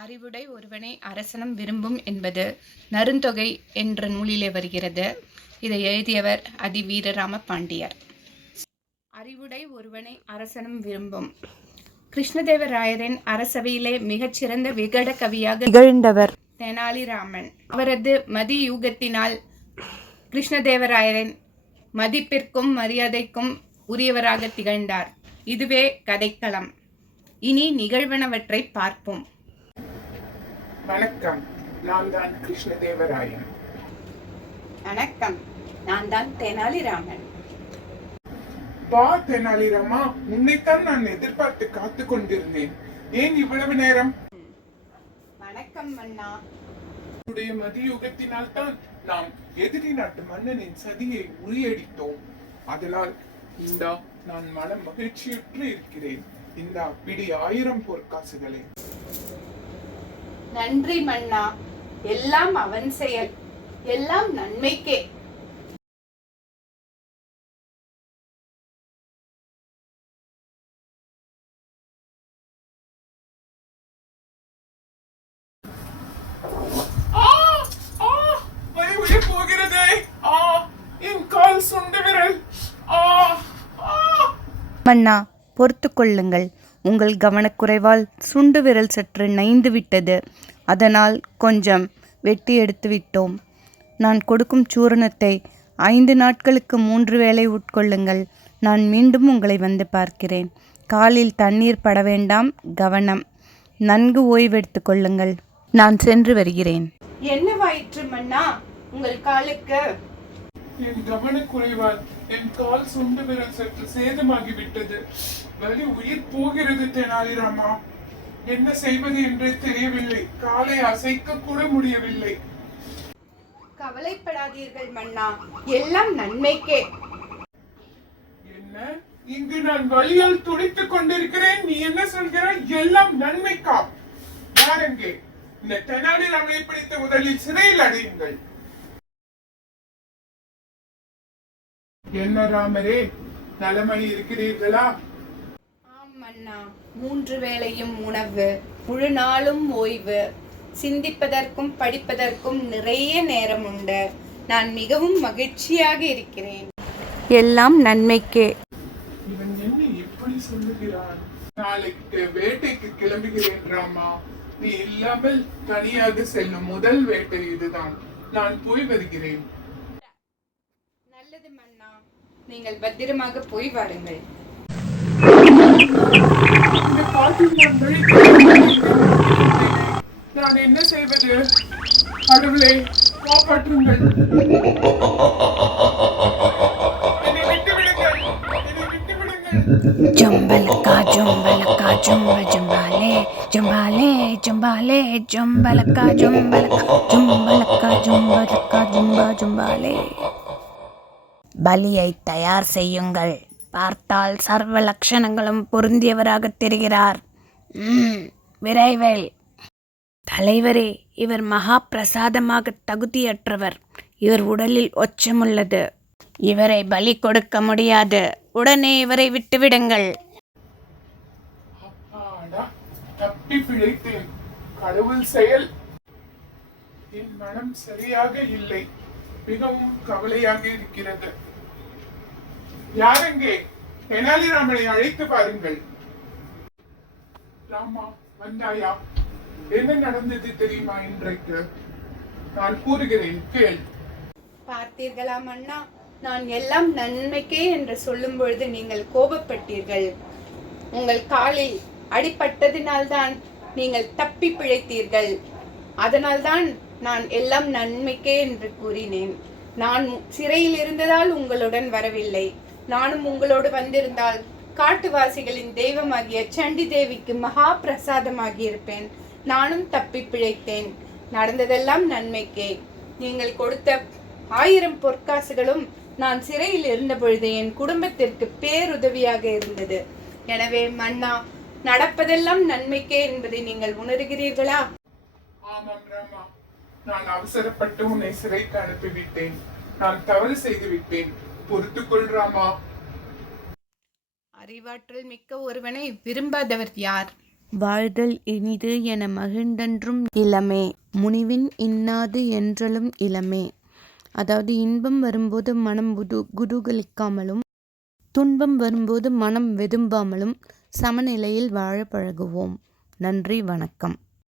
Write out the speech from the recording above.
அறிவுடை ஒருவனை அரசனும் விரும்பும் என்பது நருந்தொகை என்ற நூலிலே வருகிறது. இதை எழுதியவர் அதி வீரராம பாண்டியர். அறிவுடை ஒருவனை அரசனும் விரும்பும். கிருஷ்ணதேவராயரின் அரசவையிலே மிகச்சிறந்த விகட கவியாக திகழ்ந்தவர் தெனாலிராமன். அவரது மதியூகத்தினால் கிருஷ்ணதேவராயரின் மதிப்பிற்கும் மரியாதைக்கும் உரியவராக திகழ்ந்தார். இதுவே கதைக்களம். இனி நிகழ்வனவற்றை பார்ப்போம். வணக்கம், நான் தான் கிருஷ்ணதேவராயன். வணக்கம், நான் தான் தெனாலிராமன். வா தெனாலிராமா, உன்னைத்தான் நான் எதிர்பார்த்து காத்து கொண்டிருந்தேன். ஏன் இவ்வளவு நேரம்? வணக்கம் மன்னா. உடைய மதியுகத்தினால் தான் நாம் எதிரி நாட்டு மன்னனின் சதியை முறியடித்தோம். அதனால் இந்தா நான் மனம் மகிழ்ச்சியுற்று இருக்கிறேன். இந்தா பிடி 1000 பொற்காசுகளே. நன்றி மன்னா. எல்லாம் அவன் செயல், எல்லாம் நன்மைக்கே. போகிறதே, என் கால் சுண்டு விரல். மன்னா, பொறுத்து கொள்ளுங்கள். உங்கள் கவனக்குறைவால் சுண்டு விரல் சற்று நைந்து விட்டது. அதனால் கொஞ்சம் வெட்டி எடுத்து விட்டோம். நான் கொடுக்கும் சூரணத்தை 5 நாட்களுக்கு 3 வேளை உட்கொள்ளுங்கள். நான் மீண்டும் உங்களை வந்து பார்க்கிறேன். காலில் தண்ணீர் பட வேண்டாம், கவனம். நன்கு ஓய்வெடுத்து கொள்ளுங்கள். நான் சென்று வருகிறேன். என்னவாயிற்று மன்னா உங்கள் காலுக்கு? என் கவனக்குறைவால் என் கால் சுண்டு விரல் சற்று சேதமாகிவிட்டது. வலி உயிர் போகிறது தெனாலிராமா. என்ன செய்வது என்றே தெரியவில்லை. காலை அசைக்க கூட முடியவில்லை. கவலைப்படாதீர்கள் மன்னா, எல்லாம் நன்மைக்கே. என்ன, இங்கு நான் வலியால் துடித்துக் கொண்டிருக்கிறேன், நீ என்ன சொல்கிறாய்? எல்லாம் நன்மைக்கா? யாரெங்கே? இந்த தெனாலிராமனை பிடித்த முதலில் சிறையில் அடையுங்கள். என்ன ராமரே, நலமாய் இருக்கிறீர்களா? ஆம் மன்னா, 3 வேளையும் உணவு, முழு நாளும் ஓய்வு, சிந்திப்பதற்கும் படிப்பதற்கும் நிறைய நேரம் உண்டு. நான் மிகவும் மகிழ்ச்சியாக இருக்கிறேன். எல்லாம் நன்மைக்கே. இவன் என்ன இப்படி சொல்லுகிறான்? நாளைக்கு வேட்டைக்கு கிளம்புகிறேன் ராமா. நீ இல்லாமல் தனியாக செல்லும் முதல் வேட்டை இதுதான். நான் போய் வருகிறேன். நல்லது மன்னா, நீங்கள் பத்திரமாக போய் வாருங்கள். இந்த காட்டில் நான் என்ன செய்வது? கடவுளே, காப்பாற்றுங்கள். என்னை விட்டு விடுங்கள், என்னை விட்டு விடுங்கள். ஜம்பலக்கா ஜம்பலக்கா ஜம்ப ஜம்பாலே ஜம்பாலே ஜம்பாலே ஜம்பலக்கா ஜம்பலக்கா ஜம்பலக்கா ஜம்பலக்கா ஜம்பா ஜம்பாலே. பலியை தயார் செய்யுங்கள். பார்த்தால் சர்வ லட்சணங்களும் பொருந்தியவராக தெரிகிறார். விரைவில். தலைவரே, இவர் மகா பிரசாதமாக தகுதியற்றவர். இவர் உடலில் ஒச்சமுள்ளது. இவரை பலி கொடுக்க முடியாது. உடனே இவரை விட்டுவிடுங்கள். அப்பாடா, தப்பி பிழைத்தேன். கடவுள் செயல். என் மனம் சரியாக இல்லை. மிகவும் கவலையாக இருக்கிறது. யாரெங்கே? தெனாலிராமனை அழைத்து பாருங்கள். ராமா, வந்தாயா? என்ன நடந்தது தெரியுமா இன்றைக்கு? நான் கூறுகிறேன், கேள். பார்த்தீர்களா மன்னா, நான் எல்லாம் நன்மைக்கே என்று சொல்லும் பொழுது நீங்கள் கோபப்பட்டீர்கள். உங்கள் காலில் அடிபட்டதினால்தான் நீங்கள் தப்பி பிழைத்தீர்கள். அதனால்தான் நான் எல்லாம் நன்மைக்கே என்று கூறினேன். நான் சிறையில் இருந்ததால் உங்களுடன் வரவில்லை. நானும் உங்களோடு வந்திருந்தால் காட்டுவாசிகளின் தெய்வமாகிய சண்டி தேவிக்கு மகா பிரசாதமாகி இருப்பேன். நானும் தப்பி பிழைத்தேன். நடந்ததெல்லாம் நன்மைக்கே. நீங்கள் கொடுத்த 1000 பொற்காசுகளும் நான் சிறையில் இருந்த பொழுது என் குடும்பத்திற்கு பேருதவியாக இருந்தது. எனவே மன்னா, நடப்பதெல்லாம் நன்மைக்கே என்பதை நீங்கள் உணர்கிறீர்களா? ஆமாம் ராமா, நான் அவசரப்பட்டு உன்னை சிறைக்கு அனுப்பிவிட்டேன். நான் தவறு செய்து விட்டேன். பொறுத்துக்கொள் ராமா. அறிவாற்றல் மிக்க ஒருவனை விரும்பாதவர் யார்? வாழ்தல் இனிது என மகிழ்ந்தன்றும் இளமே, முனிவின் இன்னாது என்றலும் இளமே. அதாவது இன்பம் வரும்போது மனம் குதூகலிக்காமலும், துன்பம் வரும்போது மனம் வெதும்பாமலும் சமநிலையில் வாழ பழகுவோம். நன்றி, வணக்கம்.